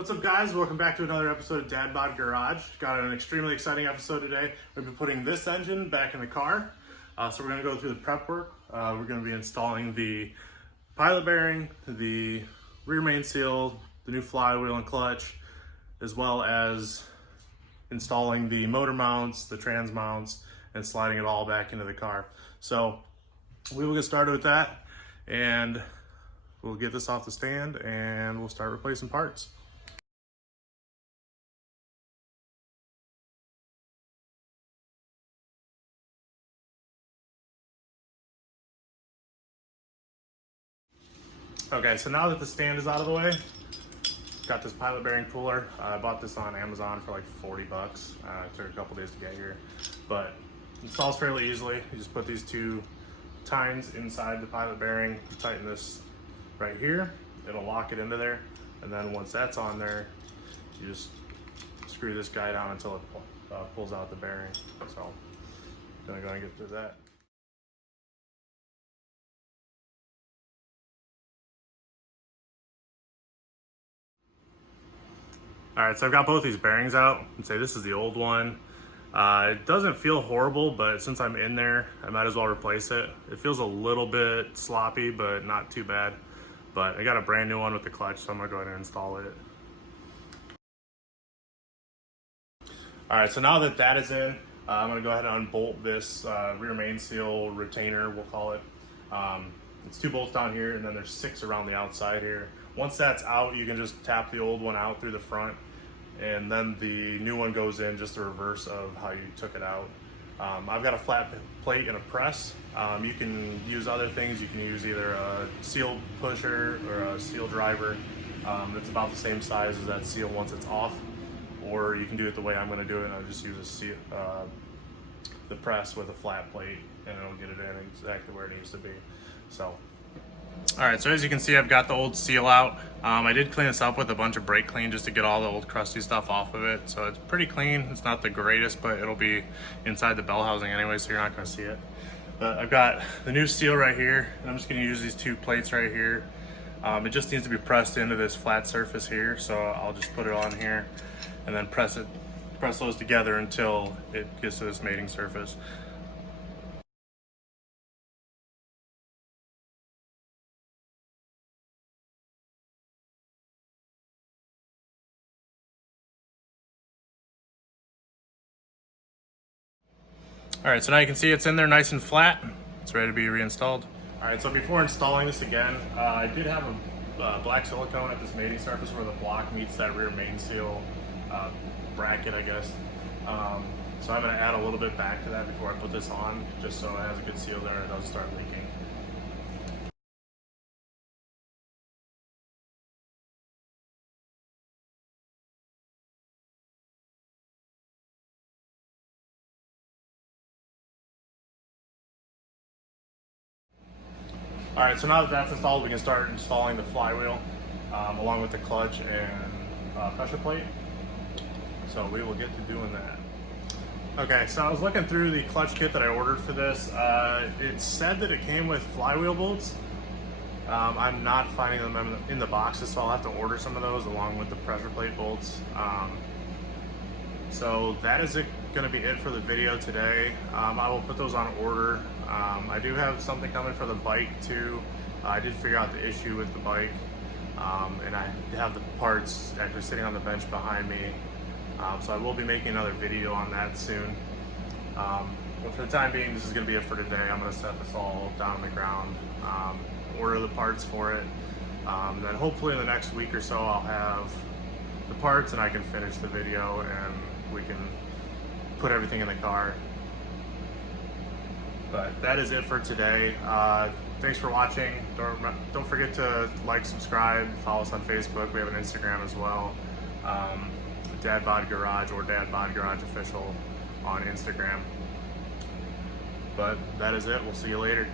What's up, guys? Welcome back to another episode of Dad Bod Garage. Got an extremely exciting episode today. We've been putting this engine back in the car. So we're going to go through the prep work. We're going to be installing the pilot bearing, the rear main seal, the new flywheel and clutch, as well as installing the motor mounts, the trans mounts, and sliding it all back into the car. So we will get started with that, and we'll get this off the stand and we'll start replacing parts. Okay, so now that the stand is out of the way, got this pilot bearing puller. I bought this on Amazon for like 40 bucks. It took a couple days to get here, but it installs fairly easily. You just put these two tines inside the pilot bearing, you tighten this right here, it'll lock it into there, and then once that's on there, you just screw this guy down until it pulls out the bearing. So I'm gonna go and get through that. All right, so I've got both these bearings out. I'd say this is the old one. It doesn't feel horrible, but since I'm in there, I might as well replace it. It feels a little bit sloppy, but not too bad. But I got a brand new one with the clutch, so I'm gonna go ahead and install it. All right, so now that that is in, I'm gonna go ahead and unbolt this rear main seal retainer, we'll call it. It's 2 bolts down here, and then there's 6 around the outside here. Once that's out, you can just tap the old one out through the front, and then the new one goes in just the reverse of how you took it out. I've got a flat plate and a press. You can use other things. You can use either a seal pusher or a seal driver. It's about the same size as that seal once it's off, or you can do it the way I'm going to do it, and I'll just use the press with a flat plate, and it'll get it in exactly where it needs to be. So, all right, so as you can see, I've got the old seal out. I did clean this up with a bunch of brake clean just to get all the old crusty stuff off of it. So it's pretty clean. It's not the greatest, but it'll be inside the bell housing anyway, so you're not gonna see it. But I've got the new seal right here, and I'm just gonna use these 2 plates right here. It just needs to be pressed into this flat surface here, so I'll just put it on here and then press those together until it gets to this mating surface. All right, so now you can see it's in there nice and flat. It's ready to be reinstalled. All right, so before installing this again, I did have a black silicone at this mating surface where the block meets that rear main seal bracket, I guess. So I'm gonna add a little bit back to that before I put this on, just so it has a good seal there and it doesn't start leaking. All right, so now that that's installed, we can start installing the flywheel along with the clutch and pressure plate. So we will get to doing that. Okay, so I was looking through the clutch kit that I ordered for this. It said that it came with flywheel bolts. I'm not finding them in the boxes, so I'll have to order some of those along with the pressure plate bolts. So that is going to be it for the video today. I will put those on order. I do have something coming for the bike too. I did figure out the issue with the bike, and I have the parts actually sitting on the bench behind me. So I will be making another video on that soon. But for the time being, this is going to be it for today. I'm going to set this all down on the ground, order the parts for it. Then hopefully in the next week or so I'll have the parts and I can finish the video and we can put everything in the car. But that is it for today. Thanks for watching. Don't forget to like, subscribe, follow us on Facebook. We have an Instagram as well. Dad Bod Garage or Dad Bod Garage Official on Instagram. But that is it. We'll see you later.